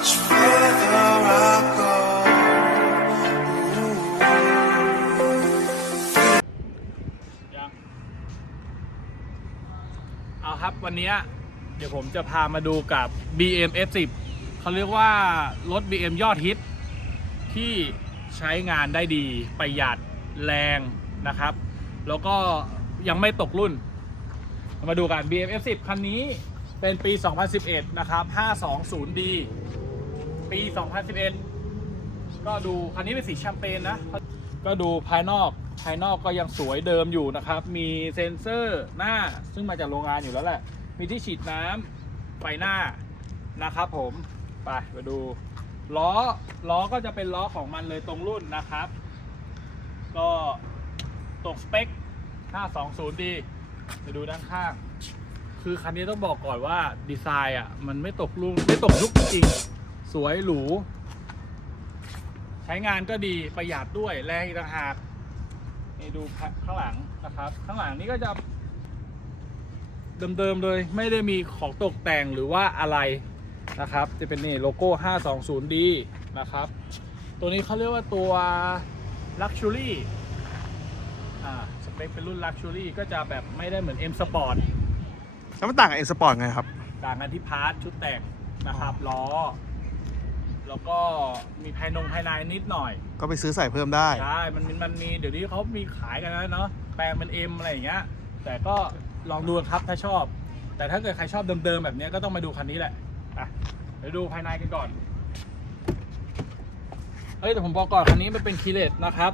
เอาครับวันนี้เดี๋ยวผมจะพามาดูกับ BM F10 เขาเรียกว่ารถ BM ยอดฮิต ที่ใช้งานได้ดีประหยัดแรงนะครับ แล้วก็ยังไม่ตกรุ่น มาดูกัน BM F10 คันนี้เป็นปี 2011 นะครับ 520D ปี 2011 ก็ดูคันนี้เป็นสีแชมเปญนะ ก็ดูภายนอกภายนอกก็ยังสวยเดิมอยู่นะครับ มีเซ็นเซอร์หน้าซึ่งมาจากโรงงานอยู่แล้วแหละ มีที่ฉีดน้ำไฟหน้านะครับผมไปมาดูล้อล้อก็จะเป็นล้อของมันเลยตรงรุ่นนะครับ ก็ตกสเปค 520D ไปดูด้านข้าง คือคันนี้ต้องบอกก่อนว่าดีไซน์อะ มันไม่ตกรุ่นไม่ตกยุคจริง สวยหรู ใช้งานก็ดีประหยัดด้วยแรงอีกต่างหากนี่ดูข้างหลังนะครับ ข้างหลังนี้ก็จะเดิมๆเลยไม่ได้มีของตกแต่งหรือว่าอะไรนะครับ จะเป็นนี่โลโก้ 520D นะครับ ตัวนี้เขาเรียกว่าตัว Luxury อ่าสเปคเป็นรุ่น Luxury ก็จะแบบไม่ได้เหมือน M Sport แล้วมันต่างกับเอ็นสปอร์ตไงครับ ต่างกันที่พาร์ทชุดแต่งนะครับล้อ แล้วก็มีภายนงภายในนิดหน่อยก็ไปซื้อใส่เพิ่มได้ ใช่มันมีมันมีเดี๋ยวนี้เขามีขายกันแล้วเนาะแปลงเป็น M อะไรอย่างเงี้ยแต่ก็ลองดูครับถ้าชอบ แต่ถ้าเกิดใครชอบเดิมๆแบบเนี้ยก็ต้องมาดูคันนี้แหละอะเดี๋ยวดูภายในกันก่อนเฮ้ยแต่ผมบอกก่อนคันนี้มันเป็นคีเลตนะครับ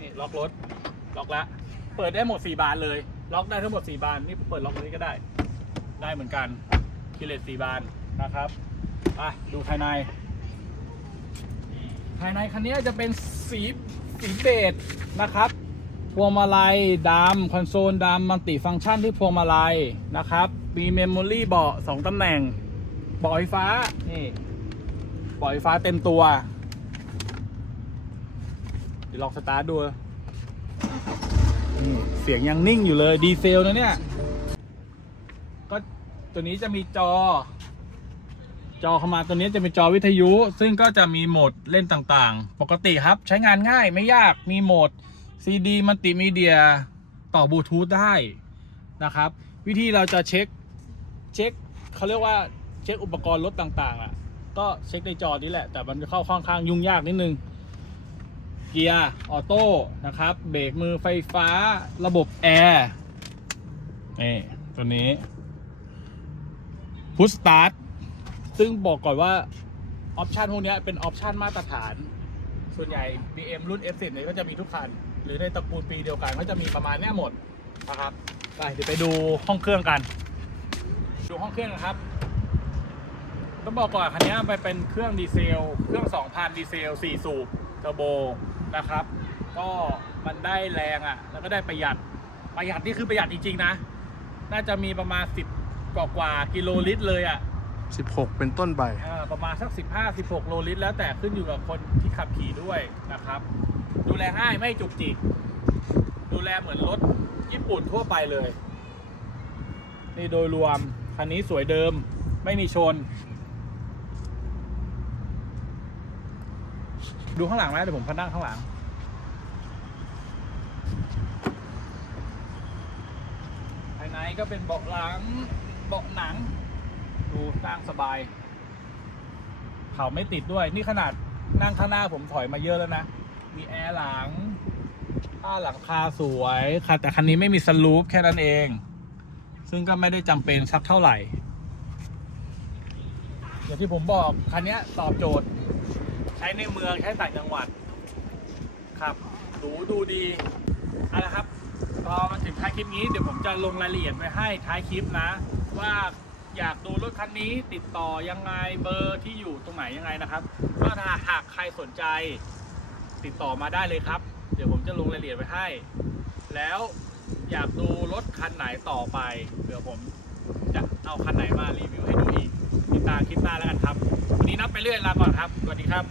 นี่ล็อกรถล็อกแล้วเปิดได้หมด 4 บานเลย ล็อกได้ทั้งหมด 4 บานนี่เปิดล็อกตรงนี้ก็ได้ ได้เหมือนกันคีเลต4บานนะครับอะดูภายใน ภายในคันนี้จะเป็นสีสีเบจนะครับพวงมาลัยดำคอนโซลดำมัลติฟังก์ชันที่พวงมาลัยนะครับมีเมมโมรี่เบาะสองตำแหน่งเบาะไฟฟ้านี่เบาะไฟฟ้าเต็มตัวเดี๋ยวลองสตาร์ทดูนี่เสียงยังนิ่งอยู่เลยดีเซลนะเนี่ยก็ตัวนี้จะมีจอ จอเข้ามาตัวนี้จะเป็นจอวิทยุ ซึ่งก็จะมีโหมดเล่นต่างๆ ปกติครับใช้งานง่ายไม่ยากมีโหมด CD มัลติมีเดียต่อบลูทูธได้นะครับ วิธีเราจะเช็คเช็คเขาเรียกว่าเช็คอุปกรณ์รถต่างๆอะก็เช็คในจอนี้แหละ แต่มันจะเข้าค่อนข้างยุ่งยากนิดนึงเกียร์ออโต้นะครับ เบรกมือไฟฟ้าระบบแอร์นี่ตัวนี้พุชสตาร์ท ซึ่งบอกก่อนว่าออปชันพวกนี้เป็นออปชันมาตรฐาน ส่วนใหญ่ BM รุ่น F10 เนี่ยก็จะมีทุกคัน หรือในตระกูลปีเดียวกันก็จะมีประมาณนี้หมดนะครับไปเดี๋ยวไปดูห้องเครื่องกัน ดูห้องเครื่องนะครับต้องบอกก่อนคันนี้มันเป็นเครื่องดีเซล เครื่อง 2,000 ดีเซล 4 สูบเทอร์โบนะครับ ก็มันได้แรงอะ แล้วก็ได้ประหยัดประหยัดนี่คือประหยัดจริงๆนะ น่าจะมีประมาณ 10กว่ากว่ากิโลลิตรเลยอะ 16 เป็นต้นไปอ่าประมาณสัก 15 16 โลลิตร แล้วแต่ขึ้นอยู่กับคนที่ขับขี่ด้วยนะครับ ดูแลง่ายไม่จุกจิก ดูแลเหมือนรถญี่ปุ่นทั่วไปเลย นี่โดยรวม คันนี้สวยเดิมไม่มีชน ดูข้างหลังไหมเดี๋ยวผมพันนั่งข้างหลัง ภายในก็เป็นเบาะหลังเบาะหนัง ดูนั่งสบาย เข่าไม่ติดด้วย นี่ขนาดนั่งข้างหน้าผมถอยมาเยอะแล้วนะ มีแอร์หลังผ้าหลังคาสวยค่ะ แต่คันนี้ไม่มีสลูปแค่นั้นเอง ซึ่งก็ไม่ได้จำเป็นสักเท่าไหร่ อย่างที่ผมบอก คันนี้ตอบโจทย์ ใช้ในเมือง ใช้ต่างจังหวัด ครับหรูดูดีเอาละครับพอมาถึงท้ายคลิปนี้เดี๋ยวผมจะลงรายละเอียดไว้ให้ท้ายคลิปนะ ว่า อยากดูรถคันนี้ติดต่อยังไงเบอร์ที่อยู่ตรงไหนยังไงนะครับก็ถ้าหากใครสนใจ ติดต่อมาได้เลยครับ เดี๋ยวผมจะลงรายละเอียดไว้ให้ แล้วอยากดูรถคันไหนต่อไปเดี๋ยวผมจะเอาคันไหนมารีวิวให้ดูอีกติดตามคลิปหน้าแล้วกันครับวันนี้นับไปเรื่อยลาก่อนครับสวัสดีครับ